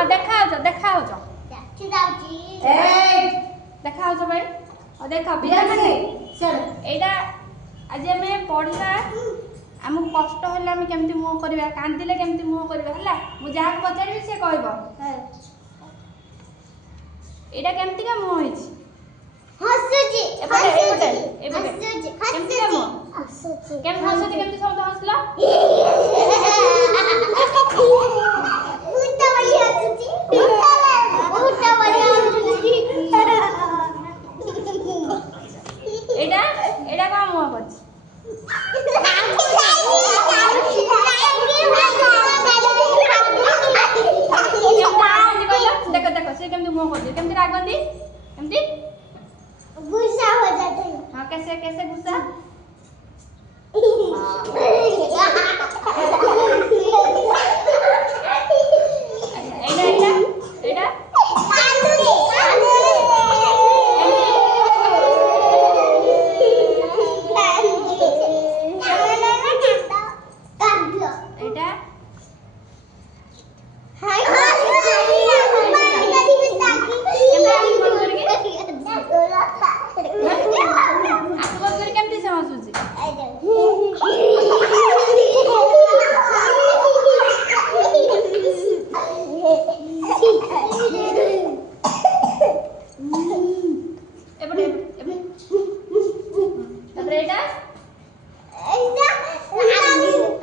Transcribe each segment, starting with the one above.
हां देखाओ देखाओ भाई और देखा एटा आज हमें पढ़ा आमको कष्ट है आम केमती मुह करवा कांदिले केमती मुह करवा है मुझे जहाँ पचारि सी कह एटा केमती का मुह होइछि हसुची केमती का मुह केमती हसुची केमती शब्द हसला उठा बड़ी हसुची उठा बड़ी हसुची एटा एटा का मुह करछि देखो देखो से केमती मुह कर केमती रागंदी केमती गुस्सा हो जाते हैं हां कैसे कैसे गुस्सा एटा एटा एटा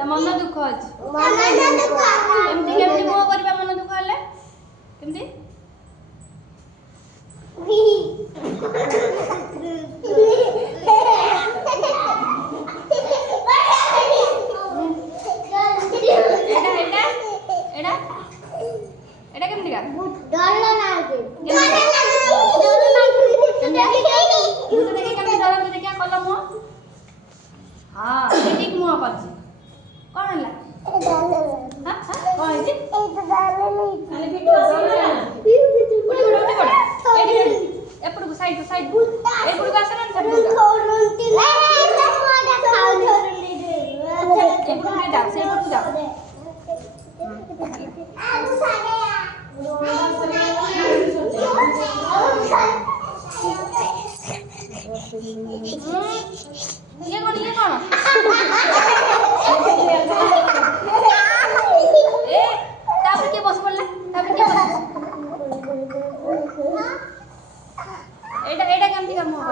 मन दुख अछि केमती केमती मुह करबा मन दुख हले केमती एटा एटा एटा एटा केमती का डर लागे देखि केमती डर देखि कलम मुह हां ठीक मुह करछि कौन हला हां हां कौन है अरे बिटू उड़ी एपड़ साइड एपड़ को आसना सब जाओ से एपड़ जाओ ये कौन ए तापर के बस पड़ला तापर के बस एटा एटा केमती का मुह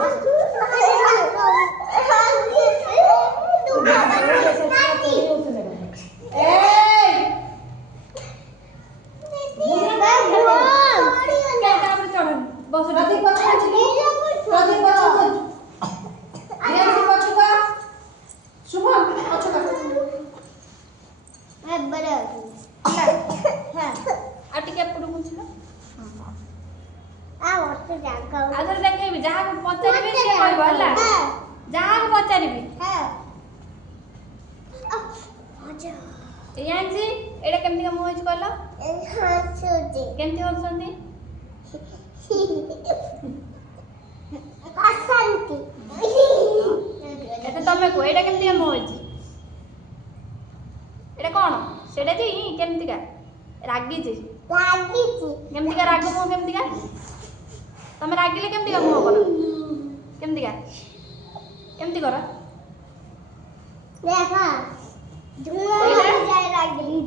बस आधर देखेबी जहाँ को पचारिबे से कहबो हला जहाँ को पचारिबी यांसी एटा केमती का मुह कहल केमती हसंती एटा तमे को एटा केमती का मुह एटा कोन सेटा जी केमती का रागी जी केमती का राग मुह केमती का तमे रागिले केमती का मुह करो केमती का केमती करो देखा धुआं जाए रागिली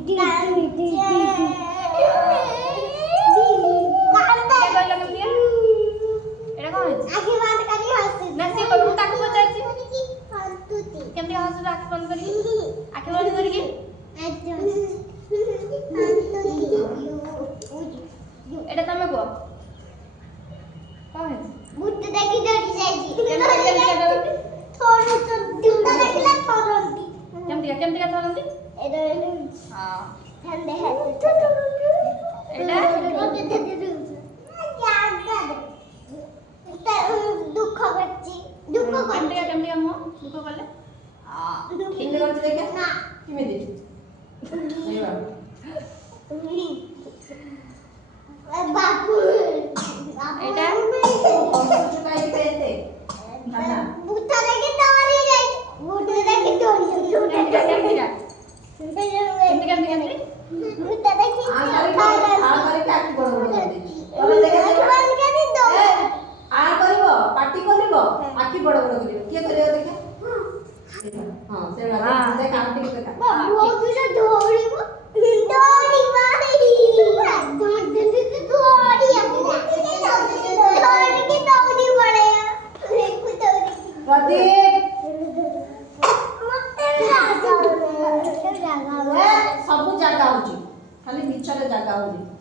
आखि बंद करी हंसी ना से को ताको पचारछि केमती हंसु आखि बंद करी आखि बंद करी एटा तमे को कौन बुद्ध देखि डरी जाईछि केमती थोड़ा तो दुटा देखला थोड़ंती केमती का थोड़ंती एटा हां ठंडे है एटा दुख करछि दुख केमती का मुह दुख करले हां ठीक कर देखे ना किमे दे बाबू एटा चुकाई पेते बुद्ध देखि डरी जाई बुद्ध देखि डरी केमती का बुद्ध देखि ସେ ଦେଖ ଆଉ ଟିକେ ଦେଖା ବହୁତ ଦୂର ଦୌଡ଼ିବ ସବୁ ଜାଗା ହଉଛି ଖାଲି ମିଛରେ ଜାଗା ହଉଛି